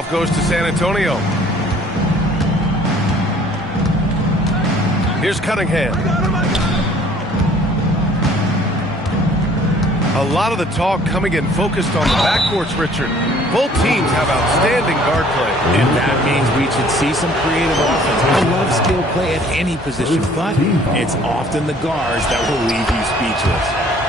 Tip-off goes to San Antonio. Here's Cunningham. A lot of the talk coming in focused on the backcourts, Richard. Both teams have outstanding guard play. And that means we should see some creative offense. I love skill play at any position, but it's often the guards that will leave you speechless.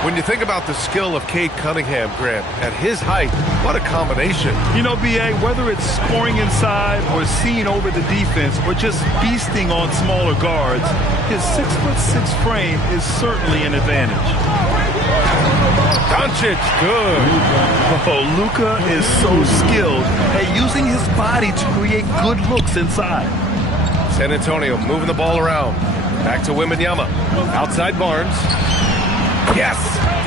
When you think about the skill of Cade Cunningham, Grant, at his height, what a combination. You know, B.A., whether it's scoring inside or seeing over the defense or just feasting on smaller guards, his 6'6" frame is certainly an advantage. Doncic, good. Oh, Luka is so skilled at using his body to create good looks inside. San Antonio moving the ball around. Back to Wembanyama. Outside Barnes. Yes!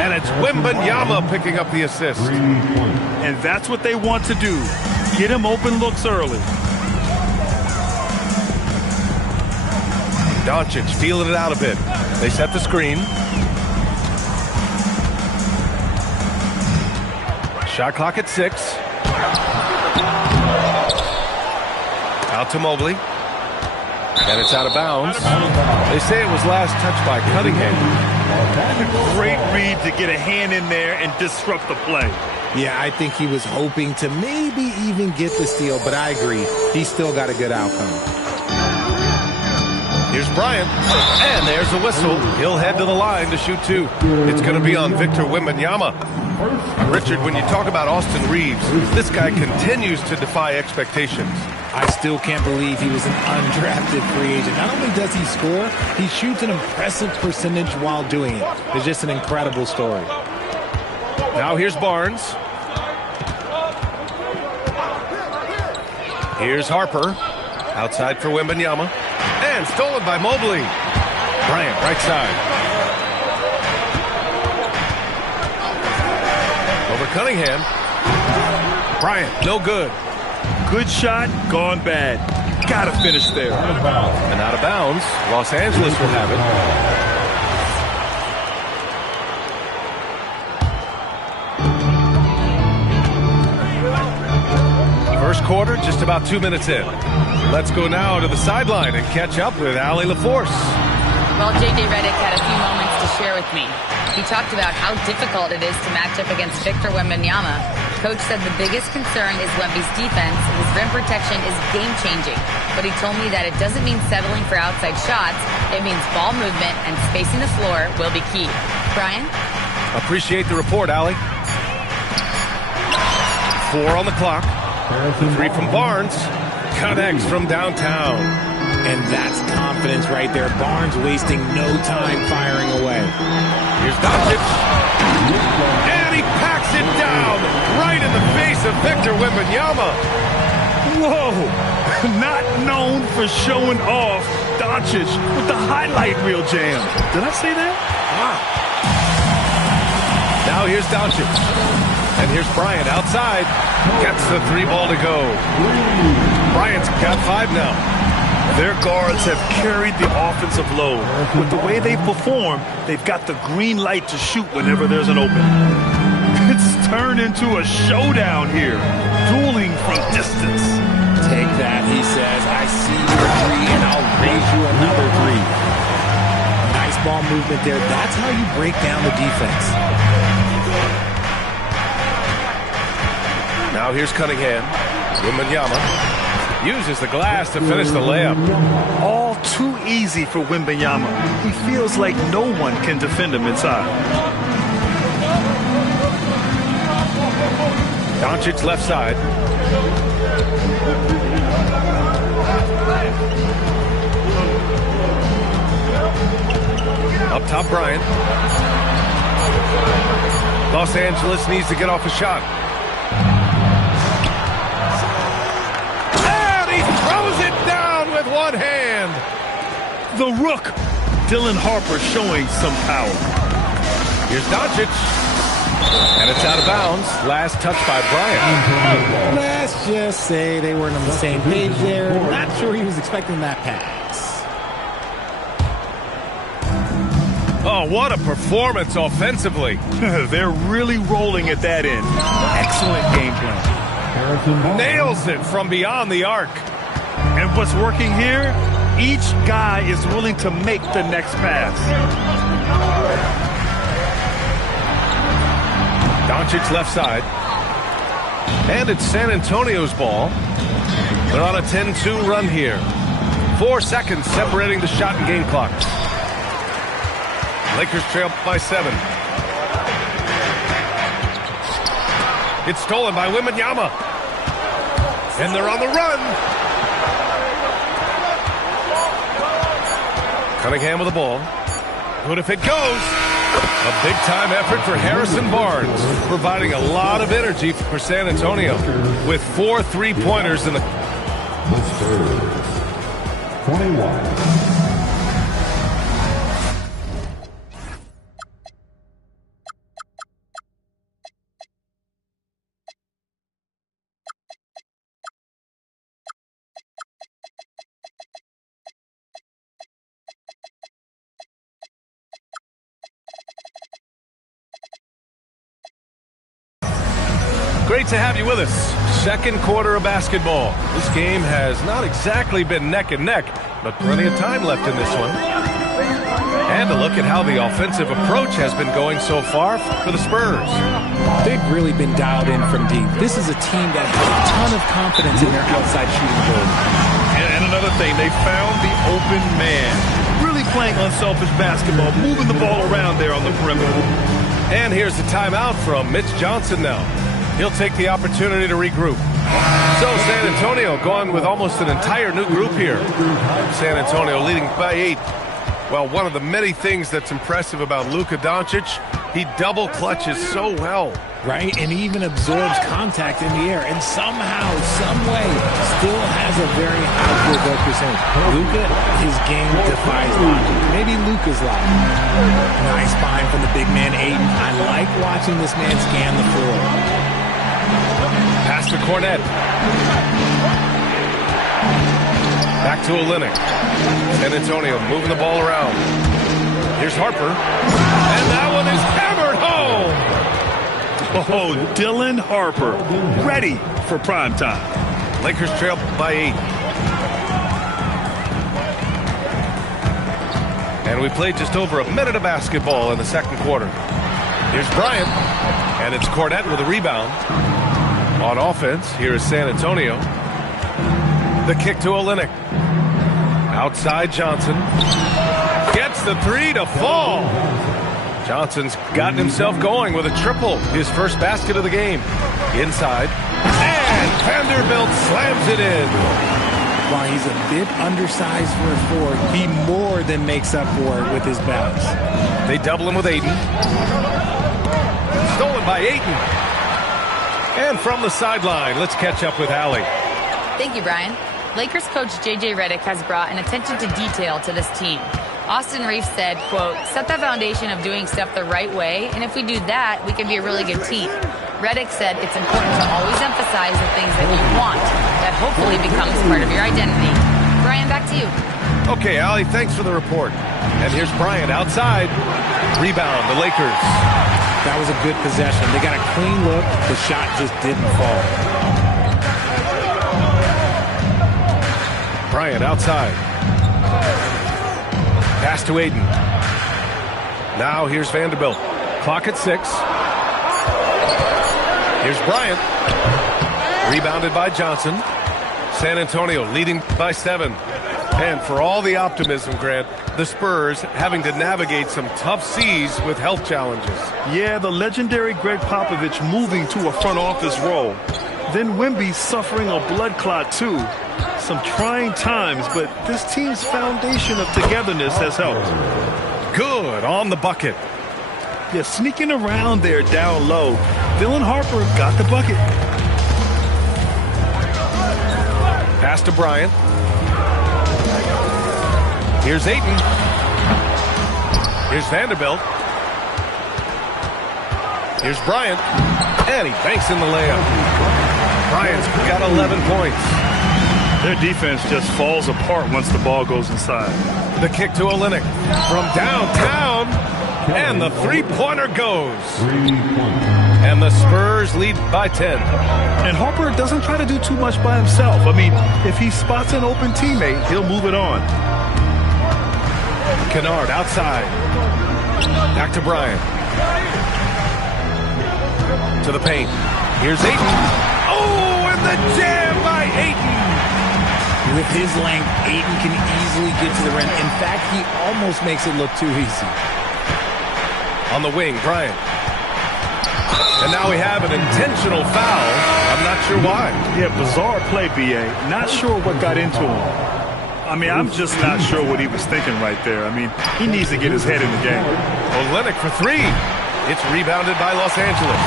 And it's Wembanyama picking up the assist. And that's what they want to do. Get him open looks early. Doncic feeling it out a bit. They set the screen. Shot clock at 6. Out to Mobley. And it's out of bounds. They say it was last touched by Cunningham. Great read to get a hand in there and disrupt the play. Yeah, I think he was hoping to maybe even get the steal, but I agree. He still got a good outcome. Here's Bryant. And there's a whistle. He'll head to the line to shoot 2. It's going to be on Victor Wembanyama. Richard, when you talk about Austin Reeves, this guy continues to defy expectations. I still can't believe he was an undrafted free agent. Not only does he score, he shoots an impressive percentage while doing it. It's just an incredible story. Now here's Barnes. Here's Harper. Outside for Wembanyama. And stolen by Mobley. Bryant, right side. Over Cunningham. Bryant, no good. Good shot, gone bad. Gotta finish there. And out of bounds. Los Angeles will have it. First quarter, just about 2 minutes in. Let's go now to the sideline and catch up with Allie LaForce. Well, J.J. Redick had a few moments to share with me. He talked about how difficult it is to match up against Victor Wembanyama. Coach said the biggest concern is Wemby's defense. His rim protection is game-changing. But he told me that it doesn't mean settling for outside shots. It means ball movement and spacing the floor will be key. Brian? Appreciate the report, Allie. 4 on the clock. 3 from Barnes. Connects from downtown. And that's confidence right there. Barnes wasting no time firing away. Here's Doncic. And he packs it down right in the face of Victor Wembanyama. Whoa! Not known for showing off, Doncic with the highlight reel jam. Did I say that? Wow. Now here's Doncic. And here's Bryant outside. Gets the 3 ball to go. Bryant's got 5 now. Their guards have carried the offensive load. With the way they perform, they've got the green light to shoot whenever there's an opening. It's turned into a showdown here, dueling from distance. Take that, he says. I see your 3, and I'll raise you another 3. Nice ball movement there. That's how you break down the defense. Now here's Cunningham. Wembanyama uses the glass to finish the layup. All too easy for Wembanyama. He feels like no one can defend him inside. Doncic left side. Up top, Bryant. Los Angeles needs to get off a shot. With one hand. The Rook. Dylan Harper showing some power. Here's Doncic. And it's out of bounds. Last touch by Bryant. Let's just say they weren't on the same page there. Not sure he was expecting that pass. Oh, what a performance offensively. They're really rolling at that end. Excellent game plan. Nails it from beyond the arc. And what's working here? Each guy is willing to make the next pass. Doncic left side. And it's San Antonio's ball. They're on a 10-2 run here. 4 seconds separating the shot and game clocks. Lakers trail by 7. It's stolen by Wembanyama. And they're on the run. Cunningham with the ball. What if it goes? A big-time effort for Harrison Barnes, providing a lot of energy for San Antonio with 4 3-pointers in the... The Spurs, 21. Great to have you with us. Second quarter of basketball. This game has not exactly been neck and neck, but plenty of time left in this one. And a look at how the offensive approach has been going so far for the Spurs. They've really been dialed in from deep. This is a team that has a ton of confidence in their outside shooting ability. And another thing, they found the open man. Really playing unselfish basketball, moving the ball around there on the perimeter. And here's the timeout from Mitch Johnson now. He'll take the opportunity to regroup. So San Antonio going with almost an entire new group here. San Antonio leading by 8. Well, one of the many things that's impressive about Luka Doncic, he double clutches so well. Right, and he even absorbs contact in the air, and somehow, some way, still has a very high field goal percentage. Luka, his game defies logic. Maybe Luka's logic. Nice find from the big man, Ayton. I like watching this man scan the floor. Pass to Cornet. Back to Olynyk. San Antonio moving the ball around. Here's Harper. And that one is hammered home. Oh, Dylan Harper, ready for prime time. Lakers trail by 8. And we played just over a minute of basketball in the second quarter. Here's Bryant. And it's Cornet with a rebound. On offense, here is San Antonio. The kick to Olynyk. Outside Johnson. Gets the 3 to fall. Johnson's gotten himself going with a triple. His first basket of the game. Inside. And Vanderbilt slams it in. While he's a bit undersized for a forward, he more than makes up for it with his bounce. They double him with Ayton. Stolen by Ayton. And from the sideline, let's catch up with Allie. Thank you, Brian. Lakers coach J.J. Redick has brought an attention to detail to this team. Austin Reeves said, quote, set the foundation of doing stuff the right way, and if we do that, we can be a really good team. Redick said it's important to always emphasize the things that you want. That hopefully becomes part of your identity. Brian, back to you. Okay, Allie, thanks for the report. And here's Bryant outside. Rebound, the Lakers. That was a good possession. They got a clean look. The shot just didn't fall. Bryant outside. Pass to Ayton. Now here's Vanderbilt. Clock at 6. Here's Bryant. Rebounded by Johnson. San Antonio leading by 7. And for all the optimism, Grant, the Spurs having to navigate some tough seas with health challenges. Yeah, the legendary Greg Popovich moving to a front office role. Then Wemby suffering a blood clot too. Some trying times, but this team's foundation of togetherness has helped. Good on the bucket. Yeah, sneaking around there down low. Dylan Harper got the bucket. Pass to Bryant. Here's Ayton. Here's Vanderbilt. Here's Bryant. And he banks in the layup. Bryant's got 11 points. Their defense just falls apart once the ball goes inside. The kick to Olynyk from downtown. And the three-pointer goes. 3 points. And And the Spurs lead by 10. And Harper doesn't try to do too much by himself. I mean, if he spots an open teammate, he'll move it on. Kennard outside. Back to Bryant. To the paint. Here's Ayton. Oh, and the jam by Ayton. With his length, Ayton can easily get to the rim. In fact, he almost makes it look too easy. On the wing, Bryant. And now we have an intentional foul. I'm not sure why. Yeah, bizarre play, B.A. Not sure what got into him. I mean, I'm just not sure what he was thinking right there. I mean, he needs to get his head in the game. Olynyk for three. It's rebounded by Los Angeles.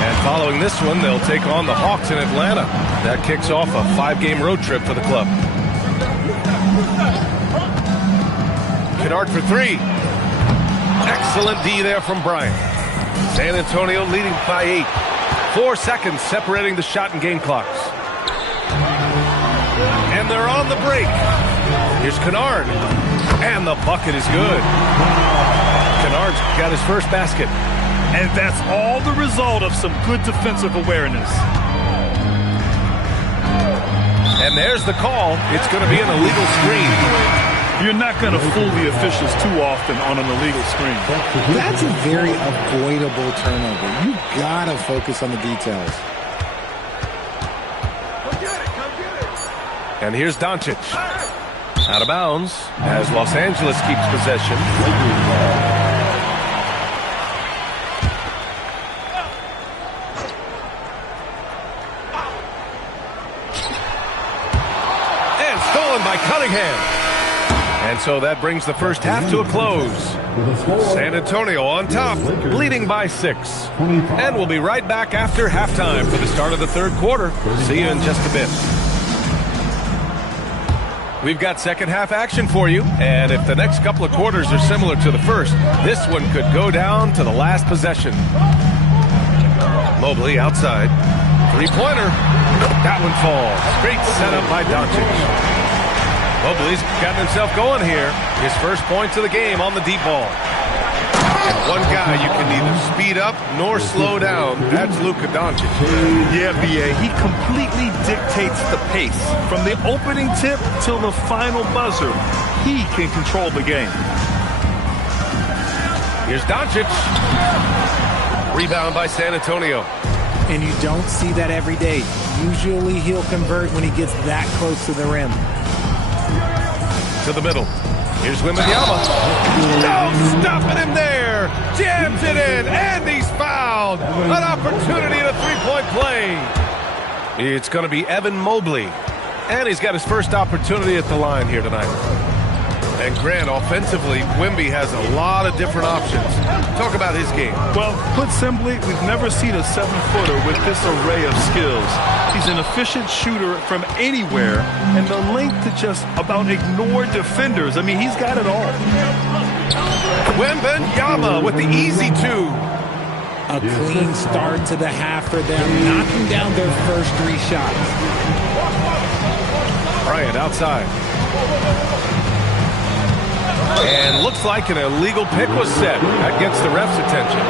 And following this one, they'll take on the Hawks in Atlanta. That kicks off a 5-game road trip for the club. Kennard for three. Excellent D there from Bryant. San Antonio leading by 8. 4 seconds separating the shot and game clocks. And they're on the break. Here's Kennard. And the bucket is good. Kennard's got his first basket. And that's all the result of some good defensive awareness. And there's the call. It's going to be an illegal screen. You're not going to fool the officials too often on an illegal screen. That's a very avoidable turnover. You got to focus on the details. And here's Doncic. Out of bounds as Los Angeles keeps possession. And stolen by Cunningham. And so that brings the first half to a close. San Antonio on top, leading by 6. And we'll be right back after halftime for the start of the third quarter. See you in just a bit. We've got second half action for you, and if the next couple of quarters are similar to the first, this one could go down to the last possession. Mobley outside. Three-pointer. That one falls. Great setup by Doncic. Mobley's gotten himself going here. His first points of the game on the deep ball. And one guy you can neither speed up nor slow down. That's Luka Doncic. Yeah, B.A. He completely dictates the pace. From the opening tip till the final buzzer, he can control the game. Here's Doncic. Rebound by San Antonio. And you don't see that every day. Usually he'll convert when he gets that close to the rim. To the middle. Here's Wembanyama. No, stopping him there. Jams it in, and he's fouled. An opportunity in a three-point play. It's going to be Evan Mobley. And he's got his first opportunity at the line here tonight. And Grant, offensively, Wemby has a lot of different options. Talk about his game. Well, put simply, we've never seen a 7-footer with this array of skills. He's an efficient shooter from anywhere, and the length to just about ignore defenders. I mean, he's got it all. Wembanyama with the easy 2. A clean start to the half for them, knocking down their first 3 shots. Bryant outside. And looks like an illegal pick was set. That gets the ref's attention.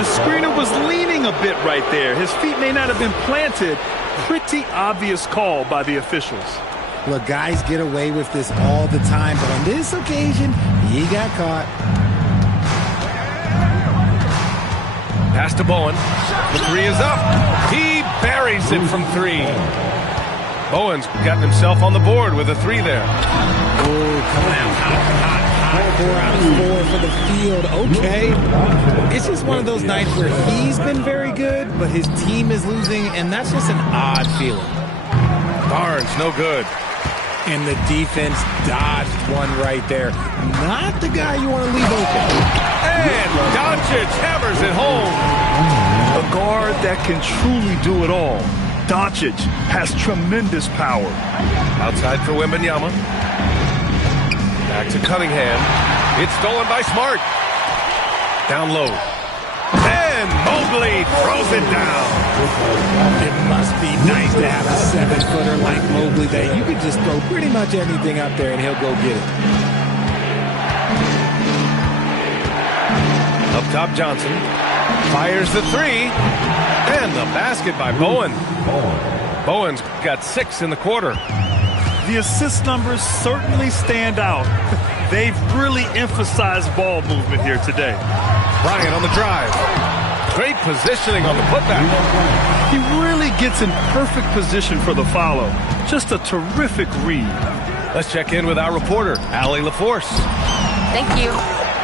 The screener was leaning a bit right there. His feet may not have been planted. Pretty obvious call by the officials. Look, guys get away with this all the time, but on this occasion, he got caught. Pass to Bowen. The 3 is up. He buries it from 3. Bowen's gotten himself on the board with a 3 there. Oh, coming out hot. 4 out of 4 for the field. Okay. It's just one of those nights where he's been very good, but his team is losing, and that's just an odd feeling. Barnes, no good. And the defense dodged one right there. Not the guy you want to leave open. And Doncic hammers it home. A guard that can truly do it all. Doncic has tremendous power. Outside for Wembanyama. Back to Cunningham. It's stolen by Smart. Down low. And Mobley throws it down. It must be nice to have a 7-footer like Mobley that you can just throw pretty much anything up there and he'll go get it. Up top, Johnson. Fires the three. And the basket by Bowen. Bowen's got 6 in the quarter. The assist numbers certainly stand out. They've really emphasized ball movement here today. Bryant on the drive. Great positioning on the putback. He really gets in perfect position for the follow. Just a terrific read. Let's check in with our reporter, Allie LaForce. Thank you.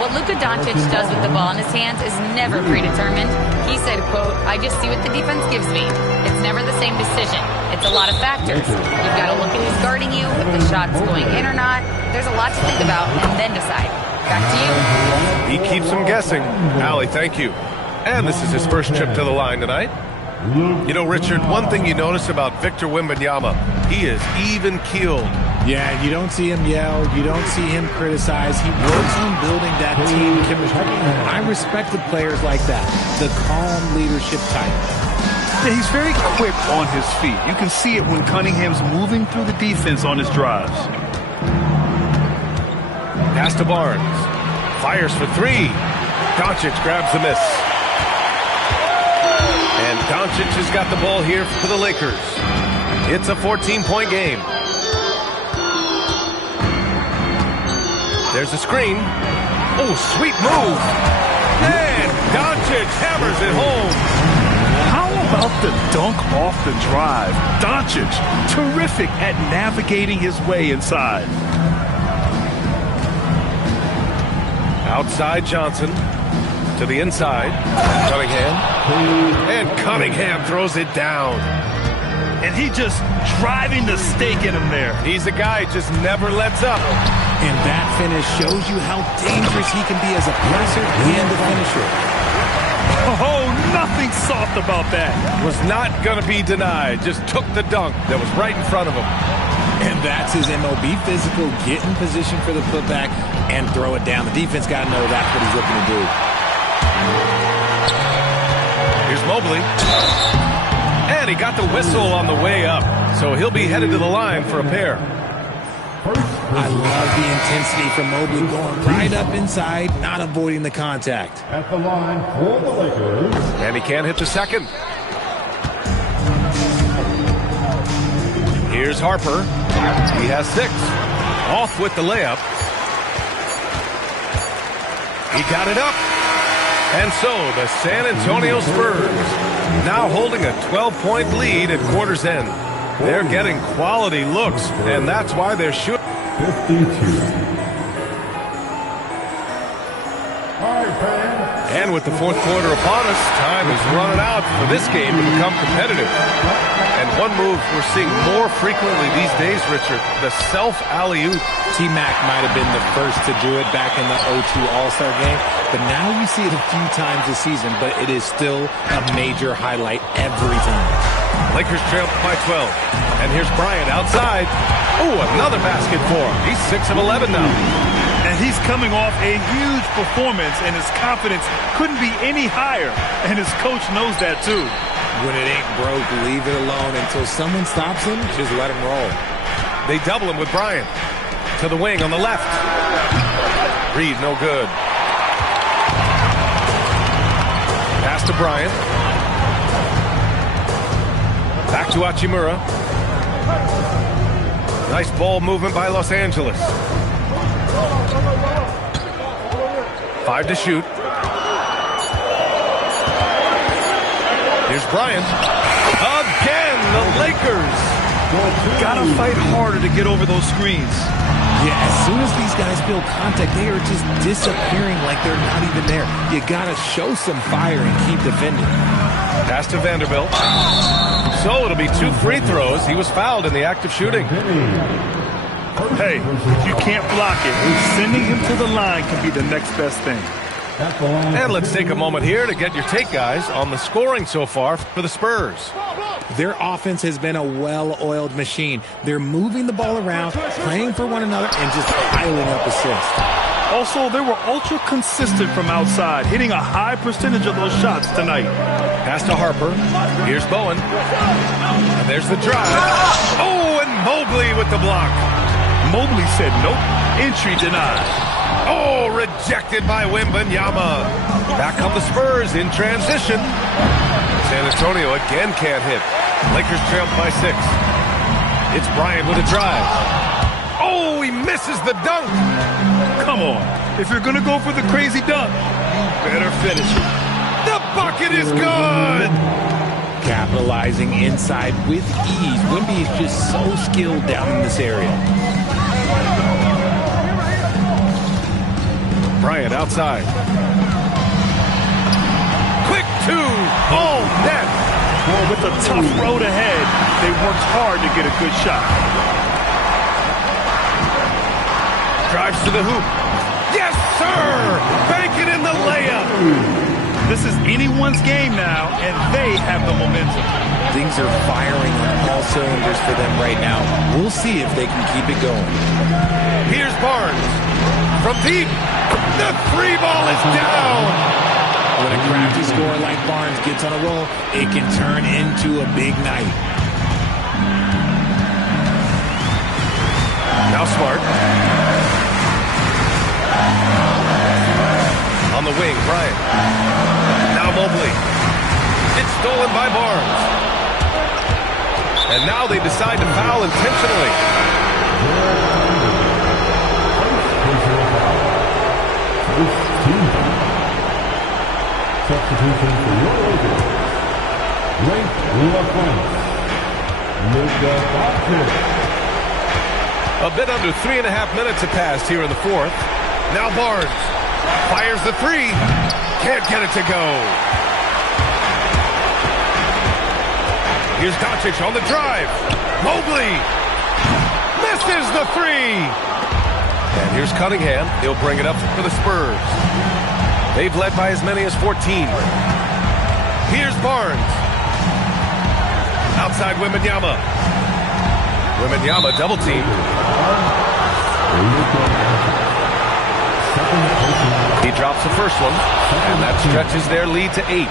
What Luka Doncic does with the ball in his hands is never predetermined. He said, quote, "I just see what the defense gives me. It's never the same decision. It's a lot of factors. You've got to look at who's guarding you, if the shot's going in or not. There's a lot to think about, and then decide." Back to you. He keeps them guessing. Allie, thank you. And this is his first trip to the line tonight. You know, Richard, one thing you notice about Victor Wembanyama, he is even-keeled. Yeah, you don't see him yell. You don't see him criticize. He works on building that team chemistry. I respect the players like that, the calm leadership type. Yeah, he's very quick on his feet. You can see it when Cunningham's moving through the defense on his drives. Pass to Barnes. Fires for 3. Doncic grabs the miss. And Doncic has got the ball here for the Lakers. It's a 14-point game. There's a screen. Oh, sweet move. And Doncic hammers it home. How about the dunk off the drive? Doncic, terrific at navigating his way inside. Outside Johnson. To the inside. Cunningham. And Cunningham throws it down. And he just driving the stake in him there. He's a guy who just never lets up. And that finish shows you how dangerous he can be as a passer and a finisher. Oh, nothing soft about that. Was not going to be denied. Just took the dunk that was right in front of him. And that's his MO. Be physical, get in position for the putback, and throw it down. The defense got to know that's what he's looking to do. Here's Mobley. And he got the whistle on the way up. So he'll be headed to the line for a pair. I love the intensity from Mobley going right up inside, not avoiding the contact. At the line for the Lakers. And he can't hit the second. Here's Harper. He has 6. Off with the layup. He got it up. And so the San Antonio Spurs now holding a 12-point lead at quarter's end. They're getting quality looks, and that's why they're shooting. 52. And with the fourth quarter upon us, time is running out for this game to become competitive. And one move we're seeing more frequently these days, Richard, the self-alley-oop. T-Mac might have been the first to do it back in the 02 All-Star game, but now you see it a few times this season, but it is still a major highlight every time. Lakers trail by 12. And here's Bryant outside. Oh, another basket for him. He's 6 of 11 now. And he's coming off a huge performance, and his confidence couldn't be any higher. And his coach knows that, too. When it ain't broke, leave it alone until someone stops him. Just let him roll. They double him with Bryant. To the wing on the left. Reed, no good. Pass to Bryant. Back to Hachimura. Nice ball movement by Los Angeles. 5 to shoot. Here's Bryant. Again, the Lakers. Gotta fight harder to get over those screens. Yeah, as soon as these guys build contact, they are just disappearing like they're not even there. You gotta show some fire and keep defending. Pass to Vanderbilt. So it'll be 2 free throws. He was fouled in the act of shooting. Hey, if you can't block it, sending him to the line can be the next best thing. And let's take a moment here to get your take, guys, on the scoring so far for the Spurs. Their offense has been a well-oiled machine. They're moving the ball around, playing for one another, and just piling up assists. Also, they were ultra consistent from outside, hitting a high percentage of those shots tonight. Pass to Harper. Here's Bowen. And there's the drive. Oh, and Mobley with the block. Mobley said nope. Entry denied. Oh, rejected by Wembanyama. Back come the Spurs in transition. San Antonio again can't hit. Lakers trail by 6. It's Bryant with a drive. Oh, he misses the dunk. Come on. If you're going to go for the crazy dunk, you better finish it. The bucket is good. Capitalizing inside with ease. Wemby is just so skilled down in this area. Bryant outside. Quick 2. Oh, net. Well, with a tough road ahead, they worked hard to get a good shot. Drives to the hoop. Yes, sir! Bank it in the layup. This is anyone's game now, and they have the momentum. Things are firing on all cylinders for them right now. We'll see if they can keep it going. Here's Barnes. From deep. The 3 ball is down. When a crafty scorer like Barnes gets on a roll, it can turn into a big night. Now Smart. On the wing, Bryant. Now Mobley. It's stolen by Barnes. And now they decide to foul intentionally. Substitution for your Lakers. Link LaFrance. Luka Doncic. A bit under 3.5 minutes have passed here in the 4th. Now Barnes fires the 3. Can't get it to go. Here's Doncic on the drive. Mobley misses the 3. And here's Cunningham. He'll bring it up for the Spurs. They've led by as many as 14. Here's Barnes. Outside Wembanyama. Wembanyama double team. He drops the first one, and that stretches their lead to 8.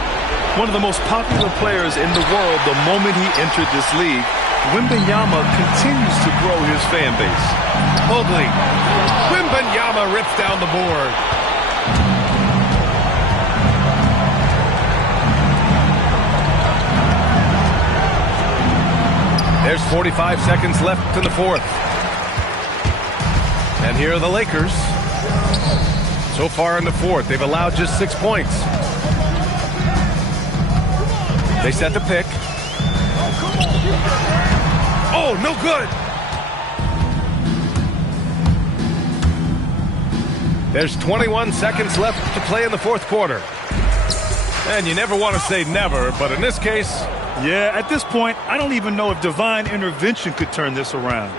One of the most popular players in the world the moment he entered this league, Wembanyama continues to grow his fan base. Mobley. Wembanyama rips down the board. There's 45 seconds left in the 4th. And here are the Lakers. So far in the 4th, they've allowed just 6 points. They set the pick. Oh, no good. There's 21 seconds left to play in the 4th quarter. And you never want to say never, but in this case... Yeah, at this point, I don't even know if divine intervention could turn this around.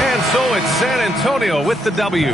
And so it's San Antonio with the W.